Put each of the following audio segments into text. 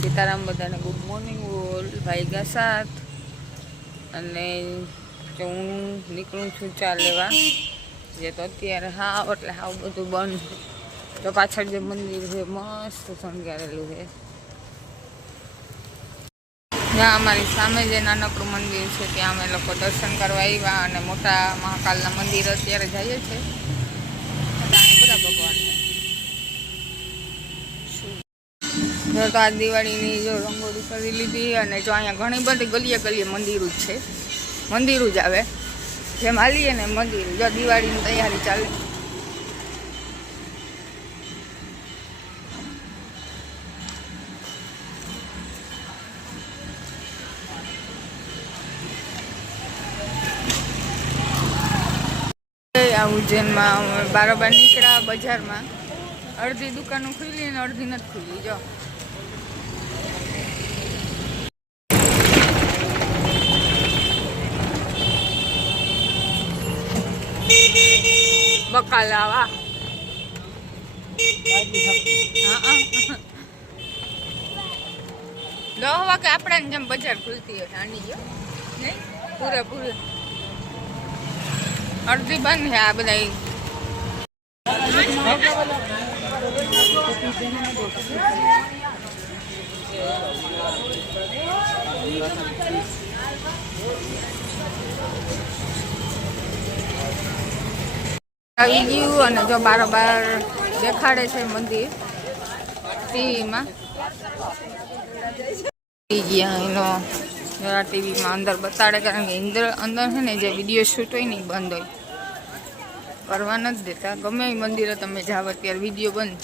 सीताराम बधाने good morning बोल भाई का साथ अने जो हूँ निकलूँ छूँ चा लेवा जे तो अत्यारे हाव एटले हाव बधुं बंध तो पाछळ जे मंदिर है मस्त शणगारेलुं है। ત્યાં અમારી સામે જે નાનકડું મંદિર છે ત્યાં અમે લોકો દર્શન કરવા આવ્યા અને મોટા મહાકાલના મંદિર અત્યારે જઈએ છીએ ત્યાં બધા ભગવાન જો તો આ દિવાળીની જો રંગોળી કરી લીધી અને જો અહીંયા ઘણી બધી ગલીએ ગલીએ મંદિરો જ છે, મંદિરો જ આવે જેમ હાલીએ ને મંદિર જો દિવાળીની તૈયારી ચાલે। उज्जैन में बारोबार निकड़ा बजार में अर्धी दुकान खुली ने अर्धी नहीं खुली जो बकालावा दवा के अपना जम बजार खुलती है आनी जो नहीं पूरे पूरे अर्धी बंद है आ बधाई आई गयु अने जो बारोबार देखाड़े छे मंदिर टीवी में जरा टीवी में अंदर बताड़े कारण के अंदर है ने जो विडियो शूट हो नहीं बंद हो करवा नहीं देता गमे मंदिर तमे जाओ अत्यारे विडियो बंद।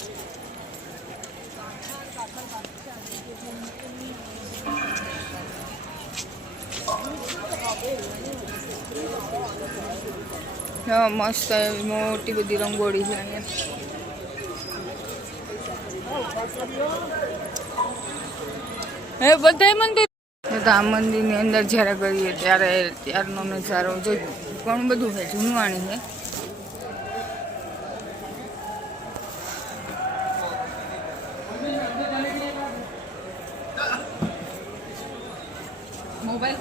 मस्त मोटी बड़ी रंगोળી है अहींया हे बधाय मंदिर तो आ मंदिर ने अंदर जયારે गईए त्यारे त्यारनो नजारो जो घणुं बधुं है जूनवाणी है। मोबाइल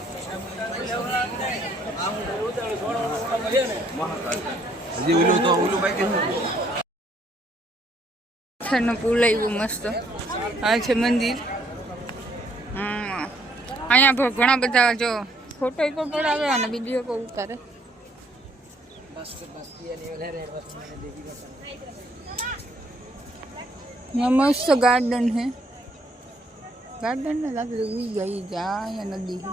पुल आव्युं मस्त आ छे मंदिर अहींया घणा बधा जो फोटो तो पड़ावे अने विडियो को उतारे मस्त गार्डन है गार्डन ने लागे हुई गई जा नदी है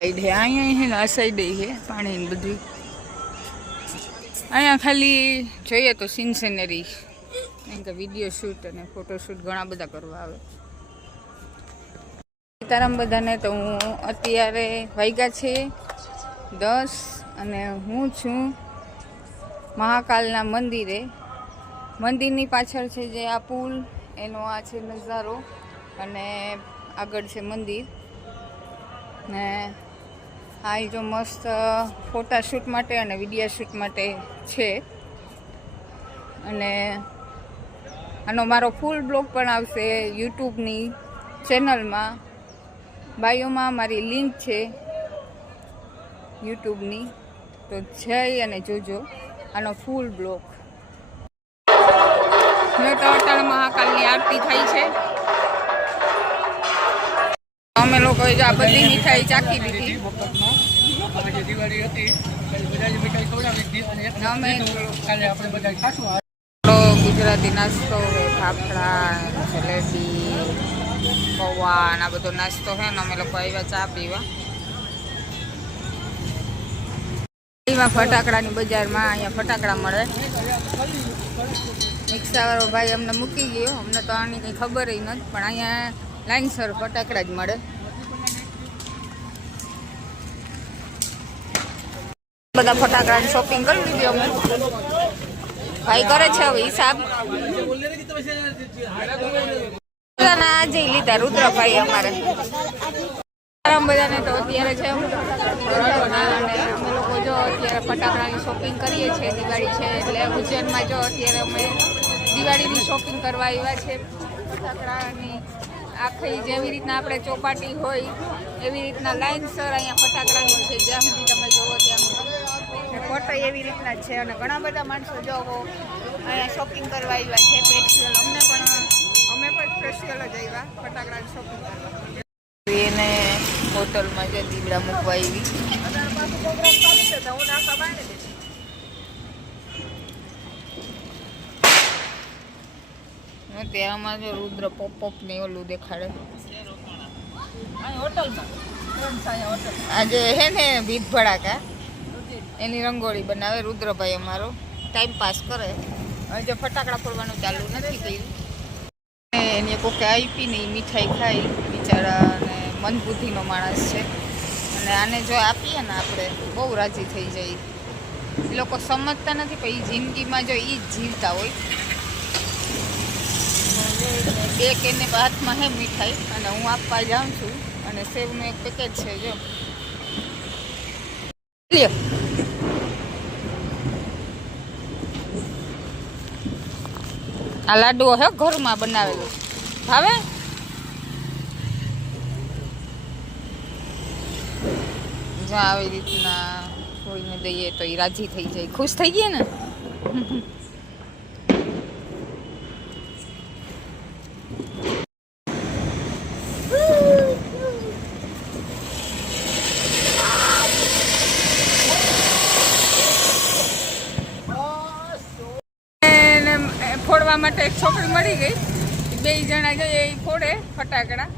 अहींया है ने आ साइड है पानी ने बधुं अहींया खाली जोईए तो सीन सीनरी के विडियो शूट अने फोटो शूट घणा बधा करवा आवे। सीताराम बधाने तो हूँ अत्यारे वाग्या छे 10 अने हूँ छूं महाकालना मंदिरे मंदिरनी पाछळ छे जे आ पुल एनो आ छे नजारो अने आगळ छे मंदिर ने आ जो मस्त फोटा शूट माटे अने विडियो शूट माटे छे अने आनो मारो फूल ब्लॉग पण आवशे यूट्यूबनी चेनल में बायो में मारी लिंक छे यूट्यूबनी तो जई अने जोजो आनो फूल ब्लॉग। अटाणे महाकालनी आरती थाय छे अमे लोकोए आ बधी मीठाई चाखी दीधी गुजराती नास्तो है फाफड़ा जलेबी पौवा आ बधो नास्तो है अमे लोग आव्या चा पीवा फटाकड़ा बजार में अहींया फटाकड़ा मळे रिक्शावाळो भाई अमने मूकी गयो अमने तो आनी कई खबर ही नथी पण अहींया लाइनसर फटाकड़ा ज मळे बधा फटाकड़ा शॉपिंग कर लीधी अमे भाई करे छे हवे हिसाब आज लीधा रुद्र भाई अमारे बधाने तो अत्यारे छे अमे लोको जो अत्यारे फटाकडानी शॉपिंग करीए छे दिवाળી छे એટલે ઉજ્જૈનમાં જો અત્યારે અમે દિવાળીની શોપિંગ કરવા આવ્યા છે ફટાકડાની આખી જેવી રીતના આપણે ચોપાટી હોય એવી રીતના લાઈનસર અહીંયા ફટાકડાની છે, જ્યાં સુધી તમે જોવો ત્યાં સુધી ફોટો એવી રીતના જ છે. અને ઘણા બધા માણસો જોવો અહીંયા શોપિંગ કરવા આવ્યા છે સ્પેશિયલ. અમે પણ સ્પેશિયલ જ આવ્યા ફટાકડાની શોપિંગ કરવા. એને હોટલમાં જે દીવડા મૂકવા આવી. ત્યાંમાં જો રુદ્ર પોપ ને ઓલું દેખાડે. આજે હે ને ભીત ભડાકા એની રંગોળી બનાવે રુદ્રભાઈ અમારો, ટાઈમ પાસ કરે. હજુ ફટાકડા ફોડવાનું ચાલુ નથી કર્યું. એની કોકે આપી ને મીઠાઈ ખાઈ બિચારા, અને મંદબુદ્ધિનો માણસ છે. અને આને જો આપીએ ને આપણે બહુ રાજી થઈ જાય. એ લોકો સમજતા નથી પણ એ જિંદગીમાં જો એ જ જીવતા હોય. એક એને હાથમાં હે મીઠાઈ અને હું આપવા જાઉં છું. અને સેવનું એક પેકેટ છે જો લ્યો. આ લાડુઓ હે ઘરમાં બનાવેલો ભાવે. જો આવી રીતના કોઈને દઈએ તો એ રાજી થઈ જાય, ખુશ થઈ ગયા ને. ફોડવા માટે એક છોકરી મળી ગઈ. 2 જણા જઈએ એ ફોડે ફટાકડા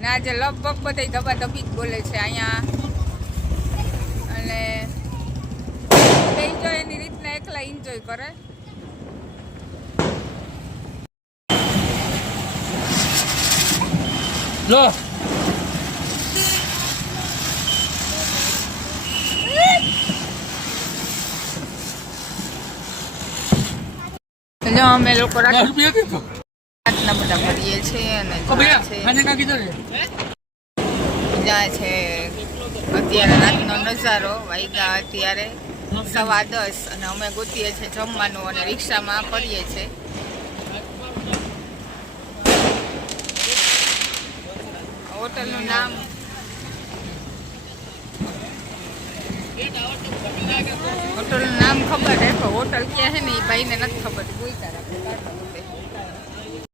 ને. આજે લગભગ બધા ધબાધબી જ બોલે છે અહીંયા. અને જો એની રીતના એકલા એન્જોય કરે. લો અમે લોકો રાતના બધા ફરીએ છીએ. અને જ્યાં છે અત્યારે રાતનો નજારો. વાગ્યા અત્યારે 10:15 અને અમે ગોતીએ છીએ જમવાનું અને રિક્ષામાં ફરીએ છીએ. હોટલનું નામ ખબર હે પણ હોટલ ક્યાં છે ને એ ભાઈને નથી ખબર.